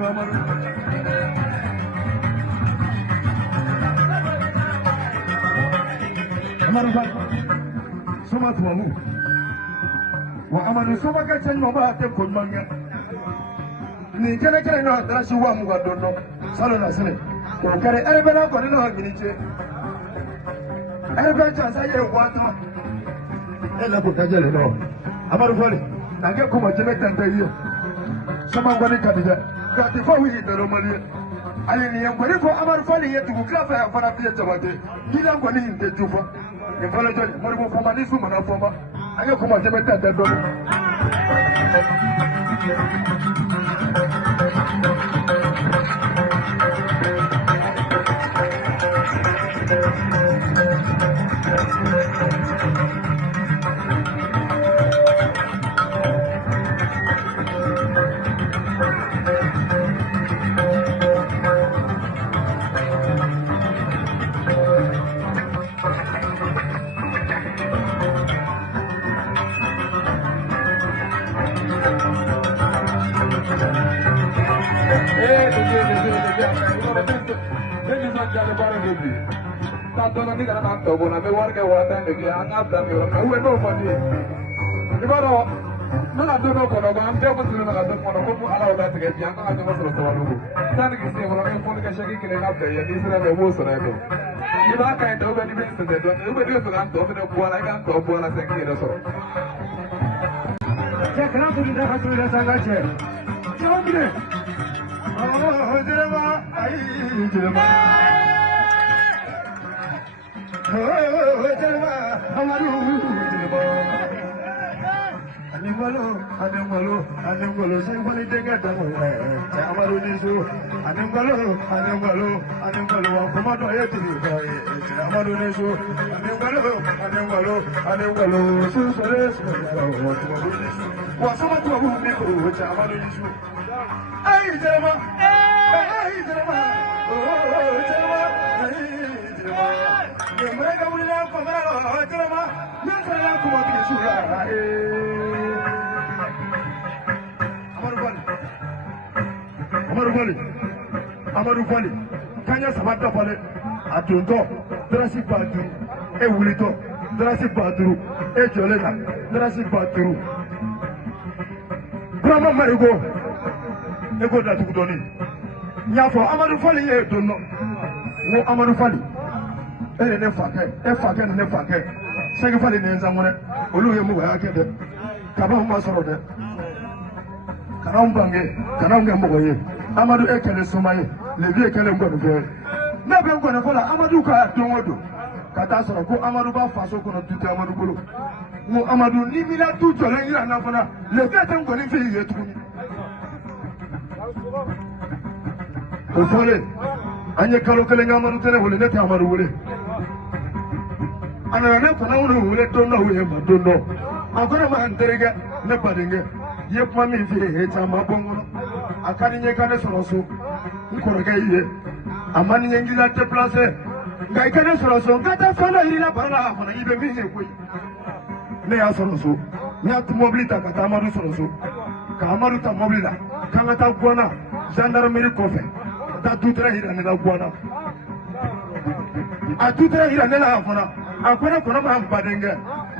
Amaru Soma tuamu wa Amaru Soma kacha nyumba ate kulmanya ni kele no atrashi wa mu gadono salo na sene ko kare erbe na ko no giniche erbe cha sa ye wato ela ko kajele no Amaru fali nange kuma jeme tanda yi Soma ngwani kadija ka ti fo wi de romali ali ni ngwani ko Amaru fali yetu ku klafa ya fara fiye tabate kila ngwani inte tufa ni fala jole mari ko fama ni suma na fama age kuma jeme tanda do Ni kana na tobo na me warke wata ne ki anga da me na we no fani ibaro na na do no ko no ba ambe ko tinu na do ko no ko ala wala te ki anga anga mo so wa lugo tan ki se wala me fon ka shaki ki na da ya ni sira me wo so na do iba ka do be ni be se do e be do so na do me ko ala ka to bo ala se ki do so je kana tu ni da ha tu da sanga che chomre oh jirma ai jirma Anengolo, saya boleh dengar dalam saya amalu nisu. Anengolo, aku mau doa jadi saya amalu nisu. Anengolo, susu. Wah, sama tu aku mikro, saya amalu nisu. Ay, jerema, oh, jerema, mereka boleh apa mereka jerema, mereka aku mau pergi surga. Amaru Fali, kanya sabata fale, atunto, drasi baturu, e wulito, drasi baturu, e jolena, drasi baturu. Brahma marigo, e go da tukudoni. Nyafo Amaru Fali ye donno, wo Amaru Fali. Ne fake ne fake. Sege Fali ne nzamone, olu ye mu ga akede. Kaba ma soro de. Kana unge mbogo ye. Amadu ekele somaye lebi ekele ngonu fe na be ngonu fola Amadu ka donwodo kata soro ko Amadu ba faso kono tuti Amadu bolo mo Amadu ni mina tu jole ira na fona le fete ngoni fe ye tu ko fole anye kalo kele ngamaru tele wole ne ta Amadu wole ana na fona wole wole donno we ma donno akora ma anderega ne badenge ye kuma mi fi he ta ma bongo akani nye kane soroso nkoroga iye amani nye ngila déplacer ngai kane soroso ngata fana irina barala afana ibe minye kwe ne ya soroso nya tu mobilita kata Amadu soroso ka Amadu ta mobilita kanga ta gwana gendarmerie kofe ta tutra hira ne la gwana a tutra hira ne la afana akwana kono ma mbadenge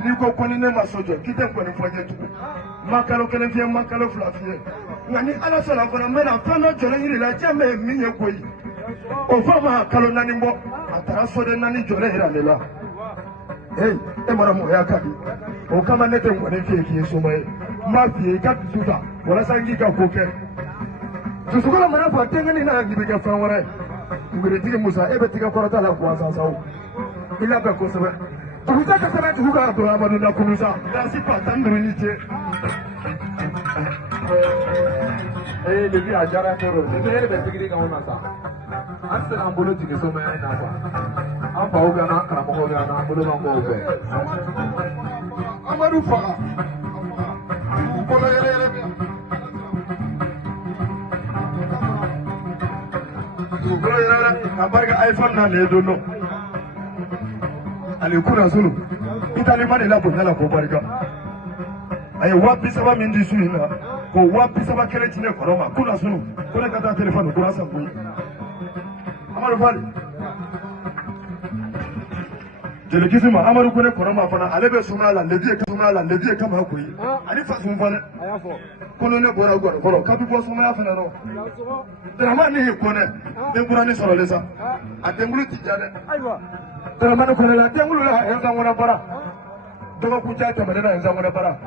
ni ko koni ne masojo kite ko ne foje tu makalo kele fie makalo flafie ngani ala sala fana mena fana jole yiri la jame minye koyi o fama kalo nani mbo atara sode nani jole hira lela hey e mara mo ya kadi o kama nete ngone fie ki somaye ma fie ka tuta wala sangi ka koke tusukola mara fa tengani na ngibe ka fa wara ngire tike musa ebe tike korata la kwa sasawo ila ba ko sebe tukuta ka sebe tukuka Amadu na kunusa dasi patandru niche lebi ajara koro lebi ele be tigiri ga wona sa asira ambolo tike so me na kwa amba oga na kara mo oga na ambolo na ngo be Amadu fa mbolo ele mbolo ele abarga iPhone na le dono ali kuna zulu itali mane la bonala ko barga aye wapi saba mindi suina ko wapi saba kele tine koroma kuna sunu kone kata telefonu kuna sambu Amadu Fali jele kisima Amadu kone koroma fana alebe sumala leviye kama hakuyi ani fasun fana kono ne bora gwar koro kabi bo sumaya fana no drama ni kone den kurani soro lesa atengulu tijane drama ne kone la atengulu la yanza ngona bara dogo kuja tamane na yanza ngona bara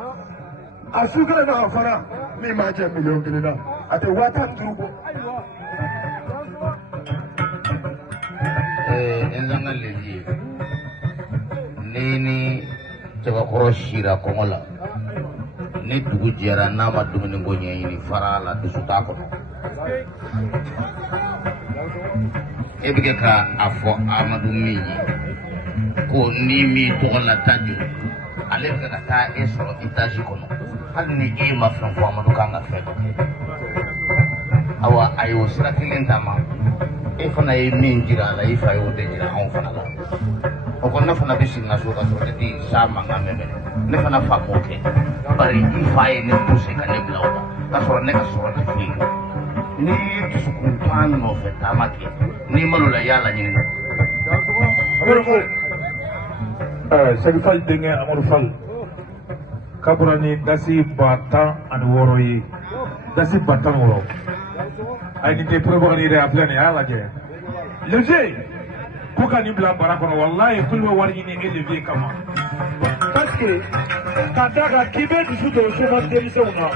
asukala na afara mi ma je million kilina ate wata turugo enzanga leji nini coba koroshira kongola ni dugu jera nama dumuni ngonya ini farala disuta kono ebige ka afo amadu mi ko ni mi tola tajo ale ka ta eso itaji kono hal ni ma fon ko amadu kanga fedo awa ayo sira kilentama e fana e min jira la e fa yo de jira on fana la o ko na fana bisin na so ka so de sama ngame me ne fana fa ko ke bari i fa e ne puse ka ne blauda ka so ne ka so de fi ni su kun tan no fe tamake ni malu la yala ni ne Sagi Fall denge Amadou Fall kaburani dasi batan ani woro ye dasi batan woro ay ni te prévoir ni rappeler ni ala je levier ko kan ni bla bara kono wallahi kulwa wari ni levier kama parce que kadaga kibe du do choma demission na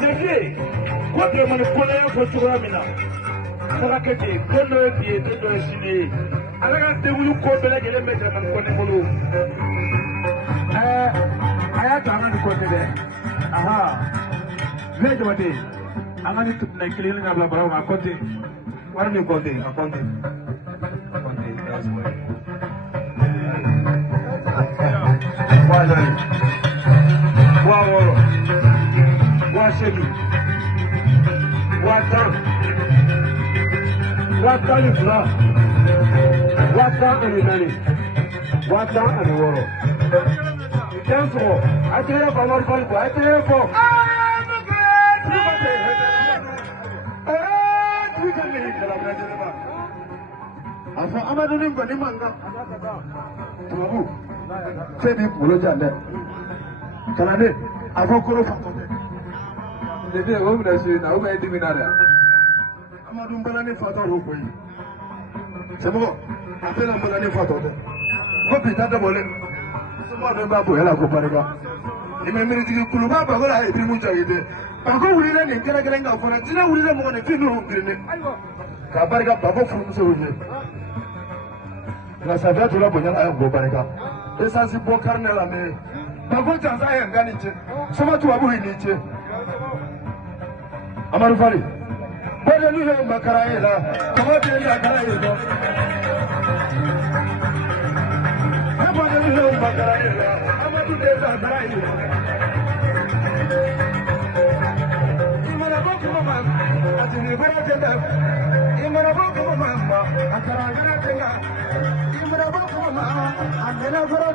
levier ko te man ko le ko chura mina saka kete ko no tie te do sini alaga te wulu ko bele gele metre man ko ne bolu aya tana ni ko te de aha vejo wate angani tutna kilin ngabla baraw ma konti warni konti that's why wow washebi wata ni fla wata ani nani wata ani woro tenso atere ko Amadu Fali ko atere ko afa Amadu ni ngoni manga tubu sedi pulo jande kana ne afa koro fato de de o mna shi na o ga diminare Amadu mbala ni fato ro ko yi sebo atela mbala ni fato de ko pita de bole sebo de ba bo yala ko parega ime miri digi kuluba ba gola e bimu jagide ba ko wulire ni kala kala nga fona tina wulire mo ne finu ngirne ka barga babo fu so wuje la savia to la bonya ayo go barga esa si bo karne la me ba ko tanza ya ngani che soma tu abu ni che Amadu Fali bode lu he makara ila ko de la kara ila ha bode lu he makara ila Amadu de la kara ila imana boko mama atini bara tenda imana boko mama akara gara tenga imana boko mama amena bara